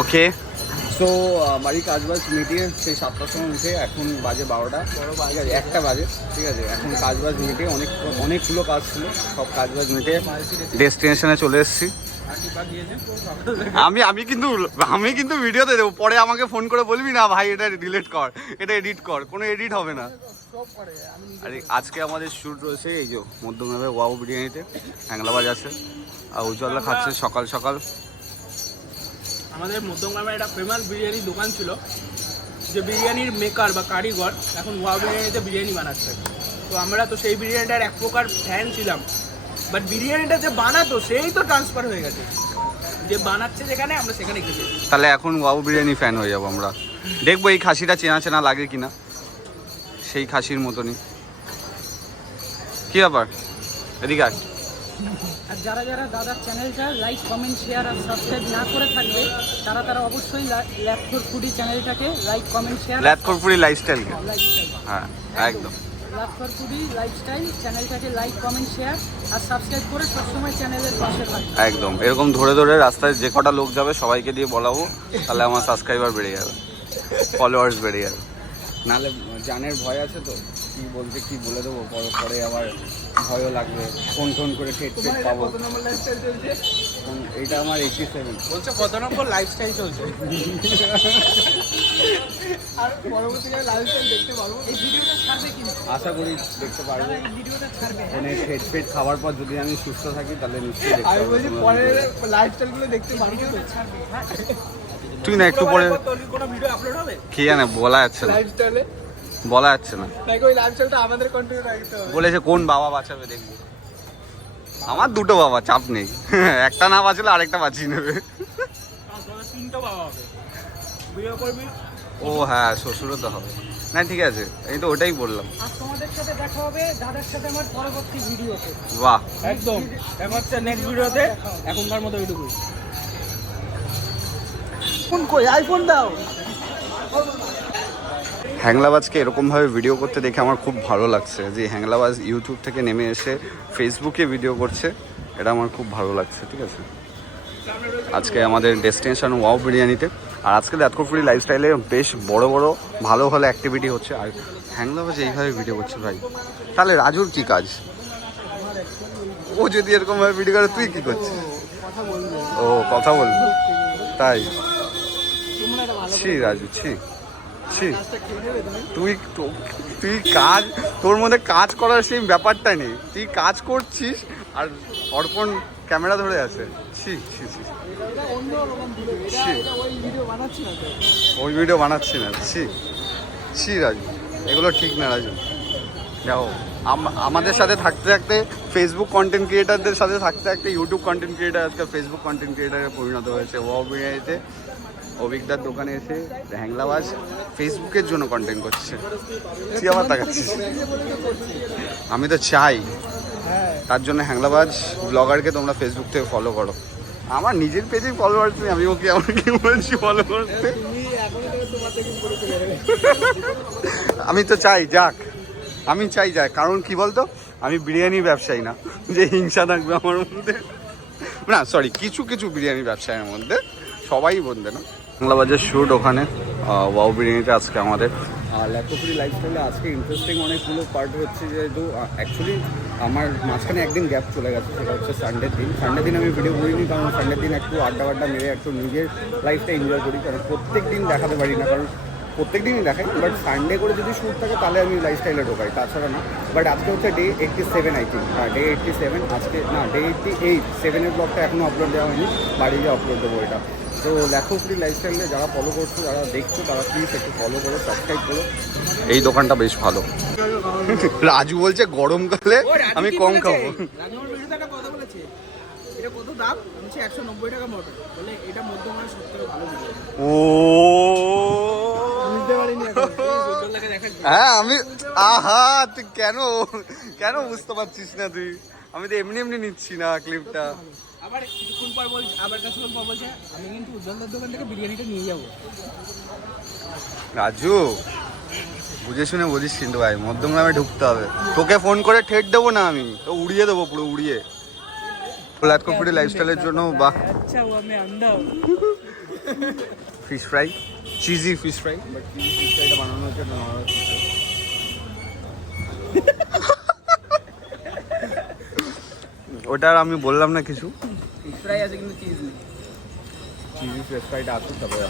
ওকে। So বাড়ির কাজবাজ মিটিয়ে সেই 7টার সময় উঠে এখন বাজে 12টা, ঠিক আছে, 1টা বাজে, ঠিক আছে। এখন কাজবাজ মিটিয়ে অনেকগুলো কাজ ছিল, সব কাজবাজ মিটিয়ে ডেস্টিনেশনে চলে এসেছি। আমি কিন্তু ভিডিওতে দেবো, পরে আমাকে ফোন করে বলবি না ভাই এটা ডিলিট কর, এটা এডিট কর, কোনো এডিট হবে না। আরে আজকে আমাদের শ্যুট রয়েছে এই যে মধ্যমগ্রামের ওয়াও বিরিয়ানিতে, হ্যাংলাবাজ আছে আর উজ্জ্বলদা খাচ্ছে সকাল সকাল। আমাদের মধ্যমগ্রামে একটা ফেমাস বিরিয়ানির দোকান ছিল, যে বিরিয়ানির মেকার বা কারিগর এখন ওয়াও বিরিয়ানিতে বিরিয়ানি বানাচ্ছে। তো আমরা তো সেই বিরিয়ানিটার এক প্রকার ফ্যান ছিলাম, বাট বিরিয়ানিটা যে বানাতো সেই তো ট্রান্সফার হয়ে গেছে, যে বানাচ্ছে যেখানে আমরা সেখানে গেছি। তাহলে এখন ওয়াও বিরিয়ানি ফ্যান হয়ে যাবো আমরা। দেখবো এই খাসিটা চেনা চেনা লাগে কিনা, সেই খাসির মতনই। কি ব্যাপার, এদিকে আয়। আর যারা যারা দাদার চ্যানেলটা লাইক কমেন্ট শেয়ার আর সাবস্ক্রাইব না করে থাকবে তারা অবশ্যই ল্যাথর ফুডি চ্যানেলটাকে লাইক কমেন্ট শেয়ার, ল্যাথর ফুডি লাইফস্টাইল, লাইফস্টাইল, হ্যাঁ একদম ল্যাথর ফুডি লাইফস্টাইল চ্যানেলটাকে লাইক কমেন্ট শেয়ার আর সাবস্ক্রাইব করে সবসময় চ্যানেলের পাশে থাকবে। একদম এরকম ধরে ধরে রাস্তায় যে কটা লোক যাবে সবাইকে দিয়ে বলাবো, তাহলে আমার সাবস্ক্রাইবার বেড়ে যাবে, ফলোয়ার্স বেড়ে যাবে। নাহলে জানের ভয় আছে তো, কি বলতে কি বলে দেবো, পরে আবার ভয়ও লাগবে, ফোন করে ঠেট পাবো। কত নম্বর লাইফস্টাইল চলছে এটা আমার 87 বলছে, কত নম্বর লাইফস্টাইল চলছে, আর পরবর্তীকালে লাইফস্টাইল দেখতে পারবো। এই ভিডিওটা ছাড়বে কিন্তু, আশা করি দেখতে পারবো। এই ভিডিওটা ছাড়বে। মানে ঠেট খাওয়ার পর যদি আমি সুস্থ থাকি তাহলে নিশ্চয়ই দেখতে আমি পারবো। বলছি পরের লাইফস্টাইল গুলো দেখতে পারবো। ভিডিওটা ছাড়বে, হ্যাঁ। তুই না একটু পরে কোনো ভিডিও আপলোড হবে কি জানে, বলা যাচ্ছে না, লাইফস্টাইলে, বলা যাচ্ছে না। নাকি ওই লাইফস্টাইলটা আমাদের কন্টিনিউ রাখতে হবে? বলেছে কোন বাবা বাঁচাবে দেখবো। আমার দুটো বাবা, চাপ নেই, একটা না বাঁচলে আরেকটা বাঁচিয়ে নেবে। তিনটা বাবা হবে, ভিডিও করবি। ও হ্যাঁ, শ্বশুরও তো হবে না, ঠিক আছে, এই তো ওটাই বললাম। আর তোমাদের সাথে দেখা হবে দাদার সাথে আমার পরবর্তী ভিডিওতে। বাহ, একদম দেখা হচ্ছে নেক্সট ভিডিওতে। এখনকার মতো এইটুকুই। ফোন কই, আইফোন দাও। হ্যাংলাবাজকে এরকমভাবে ভিডিও করতে দেখে আমার খুব ভালো লাগছে, যে হ্যাংলাবাজ ইউটিউব থেকে নেমে এসে ফেসবুকে ভিডিও করছে, এটা আমার খুব ভালো লাগছে। ঠিক আছে, আজকে আমাদের ডেস্টিনেশন ওয়াও বিরিয়ানিতে, আর আজকে ল্যাথর ফুডি লাইফস্টাইলে বেশ বড় বড় ভালো ভালো অ্যাক্টিভিটি হচ্ছে। আর হ্যাংলাবাজ এইভাবে ভিডিও করছে ভাই, তাহলে রাজুর কি কাজ? ও যদি এরকমভাবে ভিডিও করে তুই কি করছিস? ও কথা বলবি, তাই? ছি রাজু, ছি ছি, তুই কাজ, তোর মধ্যে কাজ করার সেই ব্যাপারটা নেই, তুই কাজ করছিস আর অর্পণ ক্যামেরা ধরে আছে। ছি ছি ছি, ওই ভিডিও বানাচ্ছি না, ছি ছি রাজু, এগুলো ঠিক না রাজু। দেখো আমাদের সাথে থাকতে থাকতে ফেসবুক কন্টেন্ট ক্রিয়েটারদের সাথে থাকতে থাকতে ইউটিউব কন্টেন্ট ক্রিয়েটার আজকাল ফেসবুক কন্টেন্ট ক্রিয়েটারে পরিণত হয়েছে। ওয়াও বিরিয়ানিতে অভিজ্ঞতার দোকানে এসে হ্যাংলাবাজ ফেসবুকের জন্য কন্টেন্ট করছে। তুই আবার তাকাচ্ছিস? আমি তো চাই, তার জন্য হ্যাংলাবাজ ব্লগারকে তোমরা ফেসবুক থেকে ফলো করো। আমার নিজের পেজেই ফলোয়ার্স নেই, আমি ওকে আমাকে বলছি ফলো করতে। আমি তো চাই যাক, আমি চাই যাক, কারণ কি বলতো, আমি বিরিয়ানি ব্যবসায়ী না যে হিংসা থাকবে আমার মধ্যে, না সরি, কিছু কিছু বিরিয়ানি ব্যবসায়ীর মধ্যে, সবাই বলতে না। বাংলাবাজার শ্যুট ওখানে ওয়াও বিরিয়ানিতে আজকে আমাদের। আর ল্যাথর ফুডি লাইফস্টাইলে আজকে ইন্টারেস্টিং অনেকগুলো পার্ট হচ্ছে, যেহেতু অ্যাকচুয়ালি আমার মাঝখানে একদিন গ্যাপ চলে গেছে, সেটা হচ্ছে সানডের দিন আমি ভিডিও করিনি, কারণ সানডের দিন একটু আড্ডা মেরে একটু নিজের লাইফটা এনজয় করি, কারণ প্রত্যেক দিন দেখাতে পারি না, কারণ প্রত্যেক দিনই দেখাই, বাট সানডে করে যদি শ্যুট থাকে তাহলে আমি লাইফস্টাইলে ঢোকাই, তাছাড়া না। বাট আজকে হচ্ছে ডে 87 আই থিঙ্ক, হ্যাঁ ডে 87, আজকে না ডে 88, 7-এর ব্লগটা এখনও আপলোড দেওয়া হয়নি, বাড়ি গিয়ে আপলোড দেবো এটা। তো ল্যাথর ফুডি লাইফস্টাইলে যারা ফলো করছো, যারা দেখছো, তারা প্লিজ একটু ফলো করো, সাবস্ক্রাইব করো। এই দোকানটা বেশ ভালো। রাজু বলছে গরমকালে আমি কম খাবো। কথা বলেছে, এটা কত দাম? বলছে 190 টাকা মটন, বলে এটা মধ্যমানের সবথেকে ভালো ভিডিও। ও বুঝতে পারিনি এখন, হ্যাঁ আমি, আহা তুই কেন বুঝতে পারছিস না তুই? আমি তো এমনি নিচ্ছি না ক্লিপটা। আবার কিছুক্ষণ পর বলছে, আবার কিছুক্ষণ পর বলছে আমি কিন্তু উজ্জ্বলদার দোকান থেকে বিরিয়ানিটা নিয়ে যাবো। রাজু বুঝে শুনে বলিস কিন্তু ভাই, মধ্যমগ্রামে ঢুকতে হবে, তোকে ফোন করে ঠেট দেবো না, আমি তো উড়িয়ে দেবো, পুরো উড়িয়ে। ল্যাথর ফুডি লাইফস্টাইলের জন্য বাহ। আচ্ছা, ও আমি আন্ধা। Fish fry, cheesy fish fry. But chilli fish ফ্রাইটা বানানো হচ্ছে নর্মাল ফিশ ফ্রাই। ওটা আর আমি বললাম না কিছু। ফিশ ফ্রাই আছে কিন্তু চিজ নেই। চিলি ফিশ ফ্রাইটা আসুক তারপরে